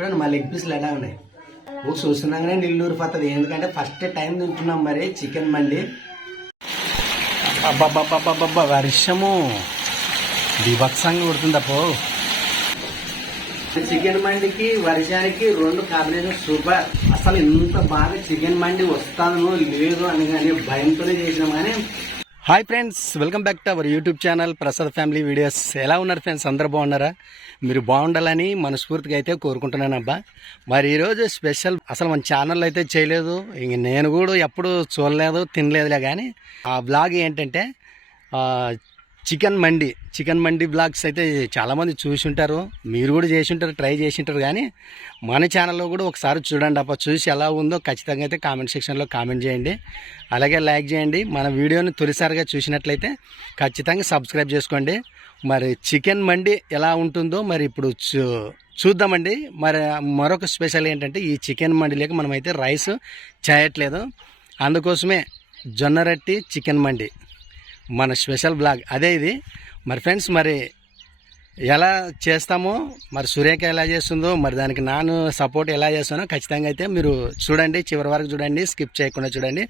చూడండి మా లెగ్ పీసులు ఎలా ఉన్నాయి? ఓ చూస్తున్నాగానే నెల్లూరు పోతుంది ఎందుకంటే ఫస్ట్ టైం తింటున్నాం మరి చికెన్ మండి అబ్బాబ్బాబ్బాబ్బా వర్షము. విభత్సంగా కొడుతుందప్పో. చికెన్ మండికి వర్షానికి రెండు కాంబినేషన్ సూపర్. అసలు ఇంత బాగా చికెన్ మండి వస్తాను లేదు అని కానీ భయంతోనే చేసినాం. కానీ hi friends welcome back to our YouTube channel Prasad family videos. ఎలా ఉన్నారు ఫ్రెండ్స్? అందరూ బాగున్నారా? మీరు బాగుండాలని మనస్ఫూర్తిగా అయితే కోరుకుంటున్నాను అబ్బా. మరి ఈరోజు స్పెషల్ అసలు మన ఛానల్ అయితే చేయలేదు. ఇంక నేను కూడా ఎప్పుడు చూడలేదు తినలేదులే కానీ ఆ బ్లాగ్ ఏంటంటే chicken mandi chicken mandi blogs అయితే చాలామంది చూసి ఉంటారు మీరు కూడా చేసి ఉంటారు ట్రై చేసి ఉంటారు కానీ మన ఛానల్లో కూడా ఒకసారి చూడండి అప్ప చూసి ఎలా ఉందో ఖచ్చితంగా అయితే కామెంట్ సెక్షన్లో కామెంట్ చేయండి. అలాగే లైక్ చేయండి. మన వీడియోని తొలిసారిగా చూసినట్లయితే ఖచ్చితంగా సబ్స్క్రైబ్ చేసుకోండి. మరి చికెన్ మండి ఎలా ఉంటుందో మరి ఇప్పుడు చూ చూద్దామండి. మరి మరొక స్పెషల్ ఏంటంటే ఈ చికెన్ మండిలోకి మనమైతే రైస్ చేయట్లేదు. అందుకోసమే జొన్న రొట్టి చికెన్ మండి. మన స్పెషల్ బ్లాగ్. అదే ఇది. మరి ఫ్రెండ్స్ మరి ఎలా చేస్తామో మరి సూర్యక ఎలా చేస్తుందో మరి దానికి నాను సపోర్ట్ ఎలా చేస్తానో ఖచ్చితంగా అయితే మీరు చూడండి. చివరి వరకు చూడండి స్కిప్ చేయకుండా చూడండి.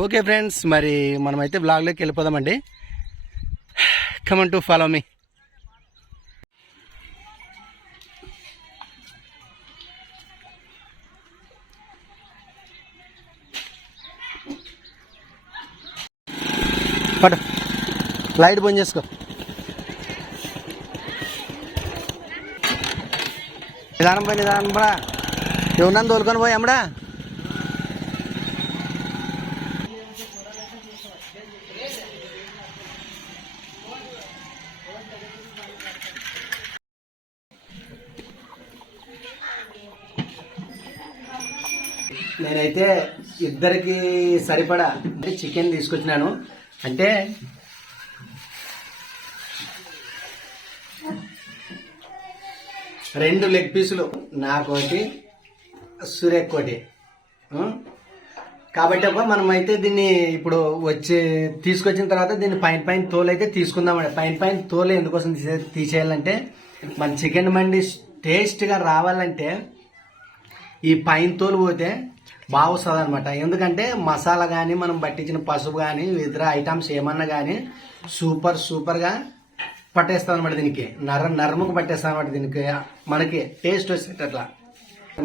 ఓకే ఫ్రెండ్స్ మరి మనమైతే బ్లాగ్లోకి వెళ్ళిపోదామండి. కమన్ టు ఫాలో మీ పడు లైట్ బంద్ చేసుకో. నిదానం పోయి నిదానం బడా ఎవరన్నా తోలుకొని పోయి అమ్మడా. నేనైతే ఇద్దరికి సరిపడా అంటే చికెన్ తీసుకొచ్చినాను. అంటే రెండు లెగ్ పీసులు నాకోటి సూర్యకోటి కాబట్టి అబ్బా మనం అయితే దీన్ని ఇప్పుడు వచ్చి తీసుకొచ్చిన తర్వాత దీన్ని పైన పైన తోలు అయితే తీసుకుందామండి పైన పైన తోలు ఎందుకోసం తీసే తీసేయాలంటే మన చికెన్ మండి టేస్ట్గా రావాలంటే ఈ పైన తోలు పోతే బాగుస్తుంది అనమాట ఎందుకంటే మసాలా కానీ మనం పట్టించిన పసుపు కానీ ఇతర ఐటమ్స్ ఏమన్నా కానీ సూపర్ సూపర్గా పట్టేస్తాం అనమాట దీనికి. నర నరముకు పట్టేస్తాం అనమాట దీనికి. మనకి టేస్ట్ వచ్చేటట్లా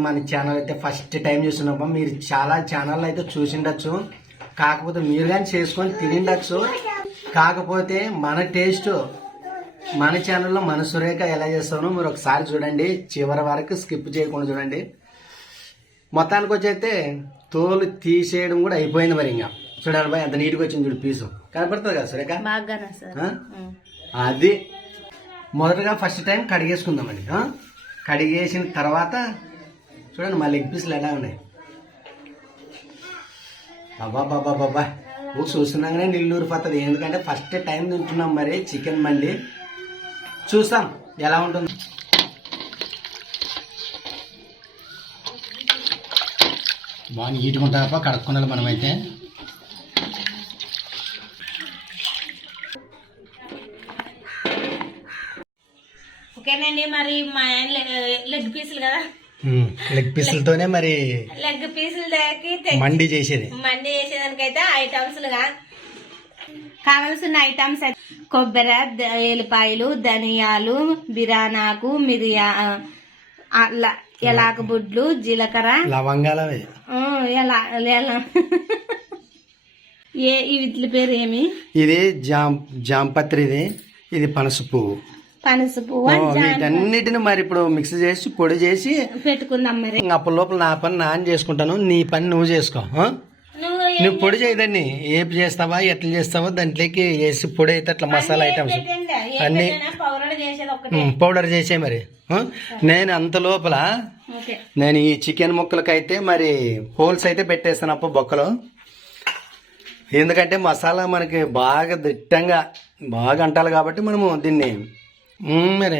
మన ఛానల్ అయితే ఫస్ట్ టైం చూస్తున్నాం. మీరు చాలా ఛానల్ అయితే చూసిండొచ్చు. కాకపోతే మీరు కానీ చేసుకొని తినిండొచ్చు. కాకపోతే మన టేస్ట్ మన ఛానల్లో మన సురేఖ ఎలా చేస్తానో మీరు ఒకసారి చూడండి. చివరి వరకు స్కిప్ చేయకుండా చూడండి. మొత్తానికి వచ్చైతే తోలు తీసేయడం కూడా అయిపోయింది మరి ఇంకా. చూడండి బాయ్ ఎంత నీట్గా వచ్చింది చూడు పీసు కనపడుతుంది కదా సురేఖ? అది మొదటగా ఫస్ట్ టైం కడిగేసుకుందామండి కడిగేసిన తర్వాత చూడండి మా లెగ్ పీసులు ఎలా ఉన్నాయి. బాబా బాబా బాబా ఓ చూస్తున్నాగానే నీళ్ళు ఊరిపోతుంది. ఎందుకంటే ఫస్ట్ టైం తింటున్నాం మరి చికెన్ మళ్ళీ చూస్తాం ఎలా ఉంటుంది. బాగా నీట్గా ఉంటారప్ప కడుక్కున్నాలి మనమైతే. మరి మా ఆయన లెగ్ పీసులు కదా. లెగ్ పీసులతోనే మరి లెగ్ పీసులు దాకి తె- మండి చేసేది. మండి చేసేదానికైతే ఐటమ్స్గా కావలసిన ఐటమ్స్ కొబ్బరి ఎల్లిపాయలు ధనియాలు బిరానాకు మిరియా ఎలాక బుడ్లు జీలకర్ర. లవంగాలు ఏ వీటి పేరు ఏమి ఇది జాం జాంపత్రి ఇది ఇది పనస పువ్వు. పనస పువ్వు వీటన్నిటిని మరి ఇప్పుడు మిక్స్ చేసి పొడి చేసి పెట్టుకుందాం మరి. ఇంక అప్పటి లోపల నా పని నాన్న చేసుకుంటాను నీ పని నువ్వు చేసుకో? నువ్వు పొడి చేయదాన్ని ఏపు చేస్తావా ఎట్లా చేస్తావా దాంట్లోకి వేసి పొడి అయితే అట్లా మసాలా ఐటమ్స్. అన్ని పౌడర్ చేసే మరి? నేను అంత లోపల నేను ఈ చికెన్ ముక్కలకైతే మరి హోల్స్ అయితే పెట్టేస్తాను అప్ప బొక్కలో. ఎందుకంటే మసాలా మనకి బాగా దిట్టంగా బాగా అంటాలి కాబట్టి మనము దీన్ని మరి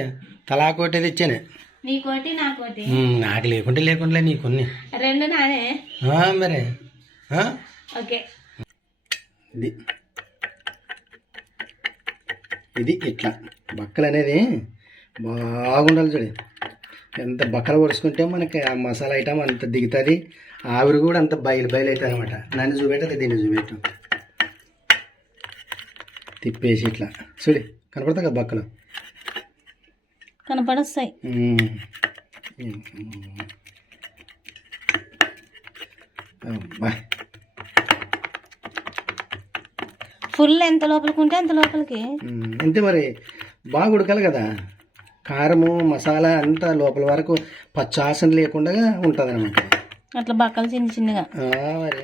తలాకోటి ఇచ్చాను. నీకోటి నాకోటి నాకు లేకుంటే లేకుండా నీకున్ని రెండు నానే. మరి? ఓకే. ఇది. ఇది ఇట్లా. బక్కలు అనేది బాగుండాలి చూడు. ఎంత బక్కలు పొడుచుకుంటే మనకి ఆ మసాలా ఐటమ్ అంత దిగుతుంది. ఆవిరి కూడా అంత బయలు బయలు అవుతుంది అనమాట నన్ను చూపెట్టదు దీన్ని చూపెట్టు తిప్పేసి ఇట్లా. చూడి కనపడతా కదా బక్కలు? కనపడొస్తాయి. ఫుల్ ఎంత లోపలికి ఉంటే అంత లోపలికి. అంతే మరి బాగా ఉడకాలి కదా. కారము మసాలా అంతా లోపల వరకు పచ్చాసన లేకుండా ఉంటుంది అనమాట అట్లా బక్కలు చిన్న చిన్నగా. మరి.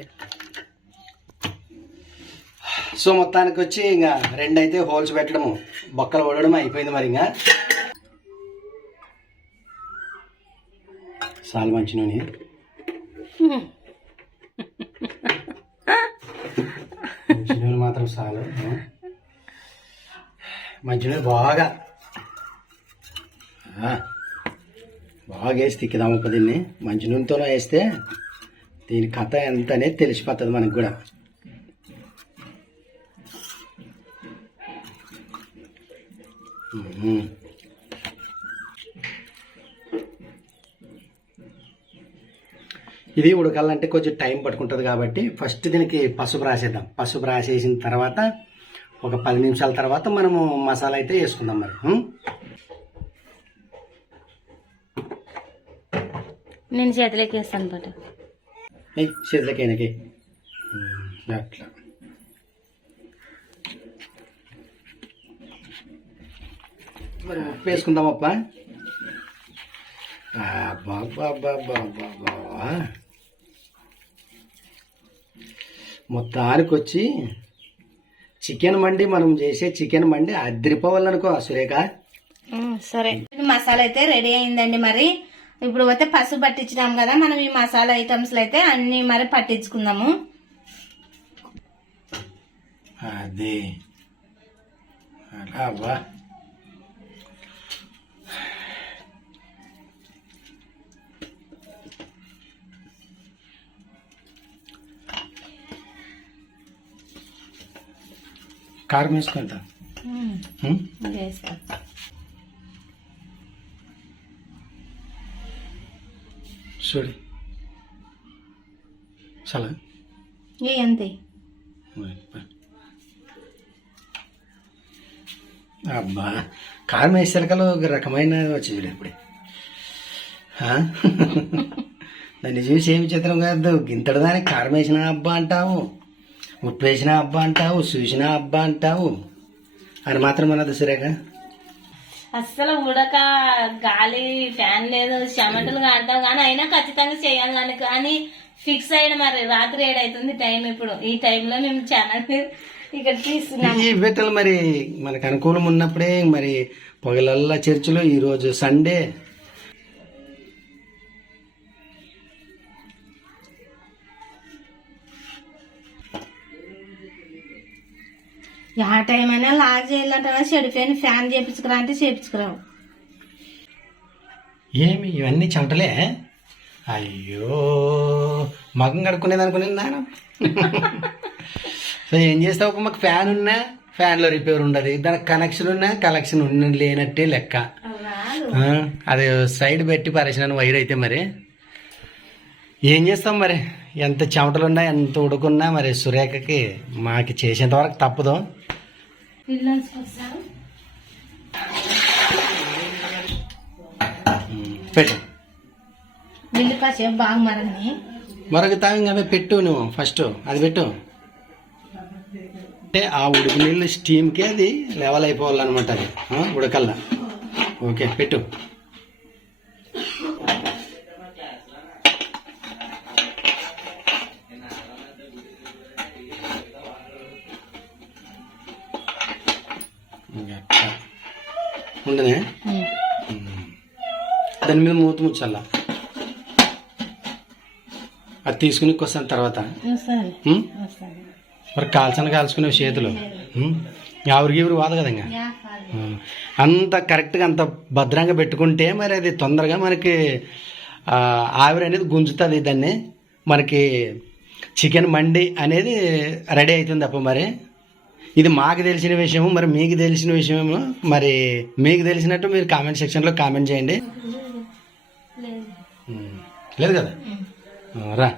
సో మొత్తానికి వచ్చి ఇంకా రెండు అయితే హోల్స్ పెట్టడము. బొక్కలు వడడం అయిపోయింది మరి ఇంకా చాలా మంచి నూనె మంచి నూనె మాత్రం చాలు మంచి నూనె బాగా. బాగా వేసి తిక్కిదామప్ప దీన్ని. మంచి నూనెతోనే వేస్తే దీని కథ ఎంత అనేది తెలిసిపోతుంది మనకు కూడా. ఇది ఉడకాలంటే కొంచెం టైం పట్టుకుంటుంది కాబట్టి ఫస్ట్ దీనికి పసుపు రాసేద్దాం. పసుపు రాసేసిన తర్వాత ఒక పది నిమిషాల తర్వాత మనము మసాలా అయితే వేసుకుందాం మరి? నేను చేతిలోకి వేస్తాను ఏయ్ చేతులకి ఆయనకి అట్లా. మరి ఉప్పు వేసుకుందామప్ప? బాబా మొత్తానికి వచ్చి చికెన్ మండి మనం చేసే చికెన్ మండి అదిరిపోవాలనుకో సురేఖ. సరే. మసాలా అయితే రెడీ అయిందండి మరి. ఇప్పుడు పోతే పసుపు పట్టించినాం కదా మనం ఈ మసాలా ఐటమ్స్ అయితే అన్ని మరి పట్టించుకుందాము. అది. అలా కారం వేసుకుంటా. చూడు చాలా ఏ అంతే. అబ్బా కారం వేసరికలో ఒక రకమైన వచ్చింది ఇప్పుడే? దాన్ని చూసి ఏమి చిత్రం కాదు గింతడు దానికి కారం వేసిన అబ్బా అంటావు ఉప్పు వేసిన అబ్బా అంటావు చూసిన అబ్బా అంటావు. అని మాత్రం మనది సురేఖ. అస్సలు ఉడక గాలి ఫ్యాన్ లేదు చెమటలు కాడతావు కానీ అయినా ఖచ్చితంగా చేయాలి కానీ కానీ ఫిక్స్ అయ్యాడు మరి రాత్రి ఏడైతుంది టైం ఇప్పుడు. ఈ టైంలో మేము ఛానల్ ఇక్కడ తీస్తున్నాం. ఈ బిడ్డలు మరి మనకు అనుకూలం ఉన్నప్పుడే మరి పొగలల్లా చర్చిలో ఈరోజు సండే. ఆ టైం అయినా లాగ్ చేయాలంటే చెడిపోయిన ఫ్యాన్ చేపించుకురా అంటే చేపించుకురావు. ఏమి ఇవన్నీ చెమటలే? అయ్యో మగం కడుక్కునేది అనుకునేది నాన్న సో ఏం చేస్తావు మాకు ఫ్యాన్ ఉన్నా ఫ్యాన్లో రిపేర్ ఉండదు దానికి కనెక్షన్ ఉన్నా కనెక్షన్ ఉన్న లేనట్టే లెక్క. అది సైడ్ పెట్టి పరిచినాను వైర్ అయితే మరి. ఏం చేస్తాం మరి? ఎంత చెమటలున్నా ఎంత ఉడుకున్నా మరి సురేఖకి మాకు చేసేంత వరకు తప్పదు పెట్టు. బిల్లు కాసేపు బాగా మరని మరొక తాగి అవే పెట్టు నువ్వు ఫస్ట్ అది పెట్టు. అంటే ఆ ఉడుకు నీళ్ళు స్టీమ్కి అది లెవెల్ అయిపోవాలన్నమాట అది. ఉడకల్లా. ఓకే పెట్టు. ఉండనే దాని మీద మూత ముచ్చల్లా. అది తీసుకుని వస్తాను. తర్వాత మరి కాల్చని కాల్చుకునే చేతులు? ఎవరికి ఎవరు వాదు కదా ఇంకా. అంత కరెక్ట్గా అంత భద్రంగా పెట్టుకుంటే మరి అది తొందరగా మనకి ఆవిరి అనేది గుంజుతుంది దాన్ని. మనకి చికెన్ మండి అనేది రెడీ అవుతుంది అప్ప మరి. ఇది మాకు తెలిసిన విషయము మరి మీకు తెలిసిన విషయము మరి మీకు తెలిసినట్టు మీరు కామెంట్ సెక్షన్లో కామెంట్ చేయండి. లేదు. కదా? రా.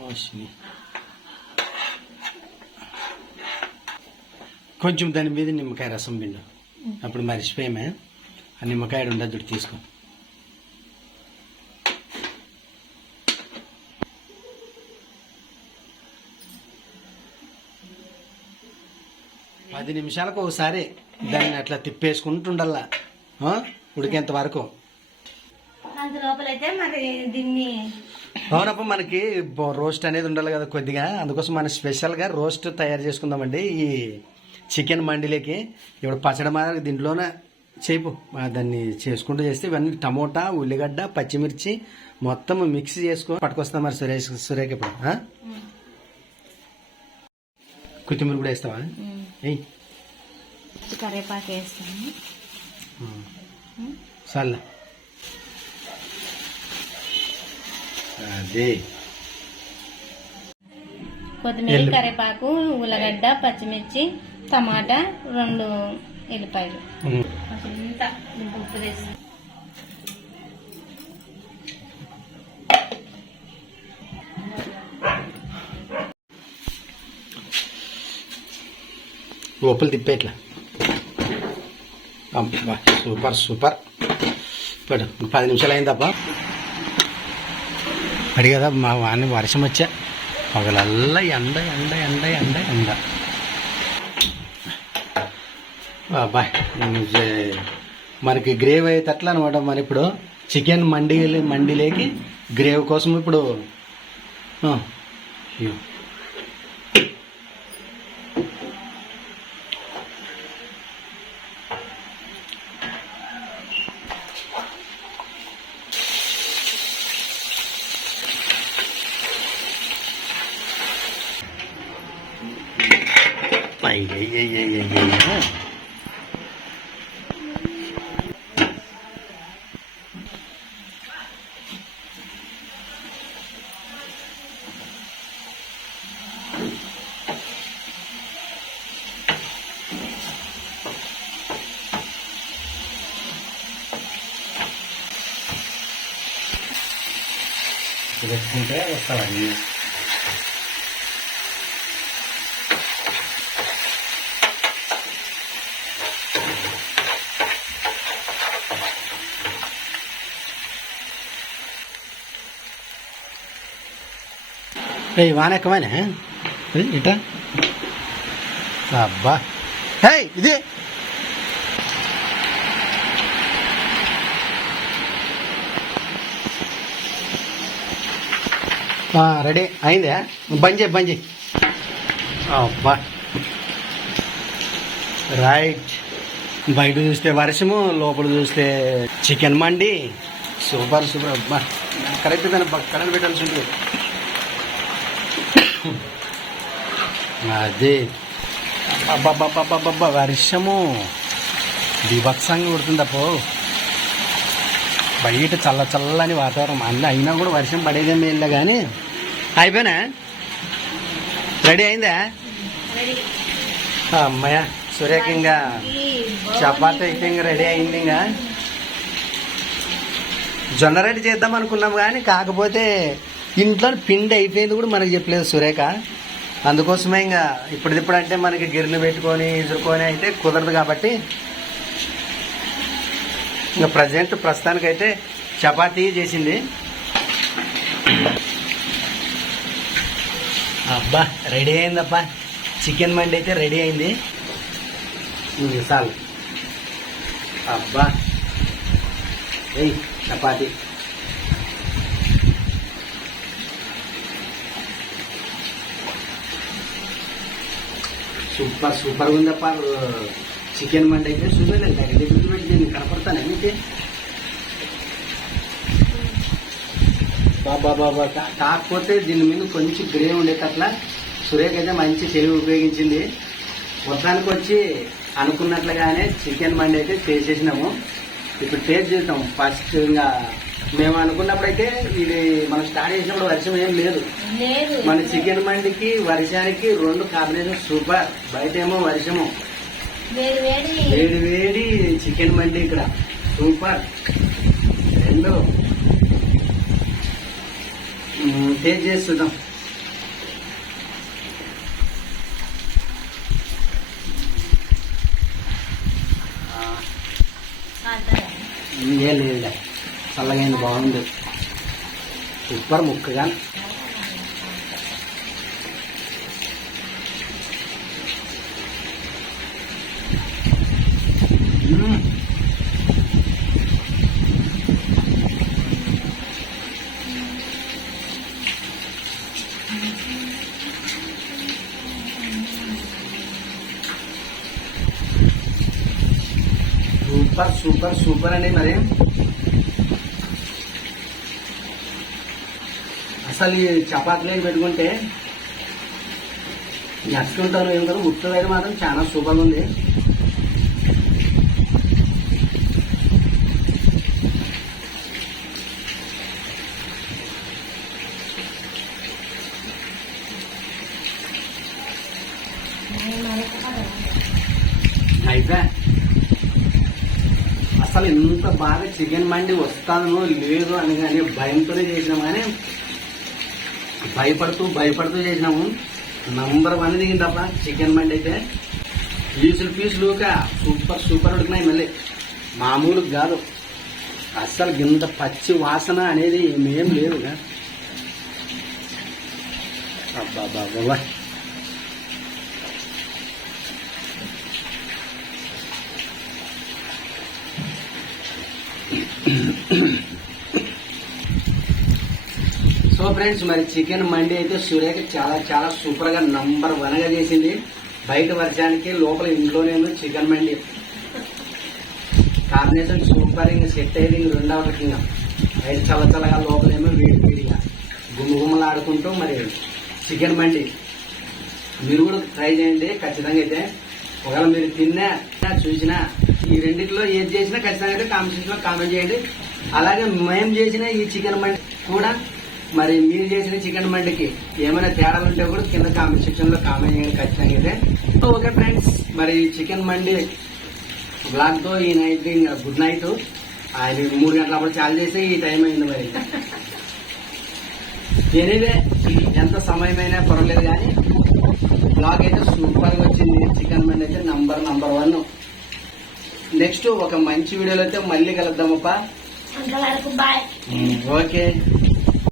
ఓషిని. కొంచెం దాని మీద నిమ్మకాయ రసం పిండు. అప్పుడు మర్చిపోయామే. ఆ నిమ్మకాయ ఉండదు చూడు తీసుకో. పది నిమిషాలకు ఒకసారి దాన్ని అట్లా తిప్పేసుకుంటుండల్లా? ఉడికేంత వరకు. అవునప్ప మనకి రోస్ట్ అనేది ఉండాలి కదా కొద్దిగా. అందుకోసం మనం స్పెషల్గా రోస్ట్ తయారు చేసుకుందామండి. ఈ చికెన్ మండిలోకి ఇప్పుడు పచ్చడి మాదిరి దీంట్లోనే చేపు దాన్ని చేసుకుంటూ చేస్తే ఇవన్నీ టమోటా ఉల్లిగడ్డ పచ్చిమిర్చి మొత్తం మిక్స్ చేసుకొని పట్టుకొస్తాం మరి సురేష్ సురేఖ ఇప్పుడు? కొత్తిమీర కూడా వేస్తావా? కరివేపాకు వేస్తాను. చాలు అదే. కొత్తిమీర. కరివేపాకు ఉల్లగడ్డ పచ్చిమిర్చి టమాటా రెండు ఎల్లిపాయలు. ఉప్పు వేసి లోపల తిప్పేట్లా అబ్బా సూపర్ సూపర్. పడు పది నిమిషాలు అయిందప్ప పడి కదా మా వాడిని వర్షం వచ్చా? పగలల్లా ఎండ ఎండ ఎండ ఎండ ఎండ. బాయ్ మనకి గ్రేవ్ అయ్యేటట్లు అనమాట మరి ఇప్పుడు. చికెన్ మండి మండిలేకి గ్రేవ్ కోసం ఇప్పుడు. పెట్టుకుంటే వస్తావని ఏ వాన ఎక్కమనే ఇట. అబ్బా. హే ఇది రెడీ. అయిందా? బంద్ చేయి బంద్ చేయి. అబ్బా. రైట్. బయట చూస్తే వర్షము లోపల చూస్తే చికెన్ మండి. Super super. అబ్బా. కరెక్ట్ దాన్ని కరెంట్ పెట్టాల్సి ఉంటుంది. అదే. అబ్బబ్బబ్బబ్బబ్బ వర్షము. బీభత్సంగా కొడుతుంది అప్పో బయట చల్ల చల్లని వాతావరణం. అన్నీ అయినా కూడా వర్షం పడేదే మేలే కానీ అయిపోయినా? రెడీ అయిందా? అమ్మయ్య సురేఖ ఇంకా చపాతి అయితే ఇంకా రెడీ అయింది ఇంకా. జొన్న రెడ్డి చేద్దాం అనుకున్నాం కానీ కాకపోతే ఇంట్లో పిండి అయిపోయింది కూడా మనకు చెప్పలేదు సురేఖ. అందుకోసమే ఇంకా ఇప్పుడిప్పుడు అంటే మనకి గిన్నె పెట్టుకొని ఇసురుకొని అయితే కుదరదు కాబట్టి ఇంకా ప్రజెంట్ ప్రస్తుతానికైతే చపాతీ చేసింది. అబ్బా రెడీ అయిందబ్బా. చికెన్ మండి అయితే రెడీ అయింది. చాలు. అబ్బా. ఏయ్ చపాతీ. సూపర్ సూపర్ ఉందప్ప చికెన్ మండి అయితే చూడలేదు నేను కనపడతాను. మీకు బాబా బాబా కాకపోతే దీని మీద కొంచెం గ్రేవ్ ఉండేటట్లా సురేఖ అయితే మంచి తెలివి ఉపయోగించింది. మొత్తానికి వచ్చి అనుకున్నట్లుగానే చికెన్ మండి అయితే చేసేసినాము ఇప్పుడు టేస్ట్ చేద్దాం. ఫస్ట్ ఇంకా మేము అనుకున్నప్పుడైతే ఇది మనం స్టార్ట్ చేసినప్పుడు వర్షం ఏం లేదు. లేదు. మన చికెన్ మండికి వర్షానికి రెండు కాంబినేషన్ సూపర్ బయట ఏమో వర్షము. వేడి వేడి. చికెన్ మండి ఇక్కడ. సూపర్. రెండు. టేస్ట్ చేసి చూద్దాం? ఏం లేదు. చల్లగా అయింది బాగుంది. సూపర్ ముక్కగా. సూపర్ సూపర్ సూపర్ అండి మరి. అసలు ఈ చపాతీలు పెట్టుకుంటే నచ్చుకుంటారు ఏం కదా ఉత్తర మాత్రం చాలా సూపర్గా ఉంది. అయితే అసలు ఇంత బాగా చికెన్ మండి వస్తానో లేదు అని కానీ భయంతోనే చేసినాం కానీ భయపడుతూ భయపడుతూ చేసినాము. నంబర్ వన్ దిగింది తప్ప చికెన్ మండి అయితే. పీసులు పీసులు సూపర్ సూపర్ ఉడికినాయి మళ్ళీ. మామూలు కాదు. అస్సలు ఇంత పచ్చి వాసన అనేది ఏమేం లేవుగా అబ్బా బాబా సో ఫ్రెండ్స్ మరి చికెన్ మండి అయితే సురేఖ చాలా చాలా సూపర్గా నంబర్ వన్గా చేసింది. బయట వర్షానికి లోపల ఇంట్లోనేమో చికెన్ మండి. కాంబినేషన్ సూపర్ ఇంకా సెట్ అయ్యేది ఇంక రెండవ రకంగా బయట చల్ల చల్లగా లోపలేమో వేడి వేడిగా గుమ్మగుమ్మలాడుకుంటూ మరి చికెన్ మండి. మీరు కూడా ట్రై చేయండి ఖచ్చితంగా అయితే. ఒకవేళ మీరు తిన్నా చూసినా ఈ రెండింటిలో ఏది చేసినా ఖచ్చితంగా అయితే కామెంట్లో కామెంట్ చేయండి. అలాగే మేము చేసిన ఈ చికెన్ మండి కూడా మరి మీరు చేసిన చికెన్ మండికి ఏమైనా తేడాలు ఉంటే కూడా కింద కామెంట్ సెక్షన్లో కామెంట్ చేయండి ఖచ్చితంగా అయితే. ఓకే ఫ్రెండ్స్ మరి చికెన్ మండి బ్లాగ్తో ఈ నైట్ గుడ్ నైట్ ఆయన మూడు గంటలప్పుడు చాలు చేసి ఈ టైం అయింది మరి. ఎనీవే ఎంత సమయమైనా పర్వాలేదు కానీ బ్లాగ్ అయితే సూపర్గా వచ్చింది. చికెన్ మండి అయితే నంబర్ నంబర్ వన్ నెక్స్ట్ ఒక మంచి వీడియోలో అయితే మళ్ళీ కలుద్దామప్పా ఓకే.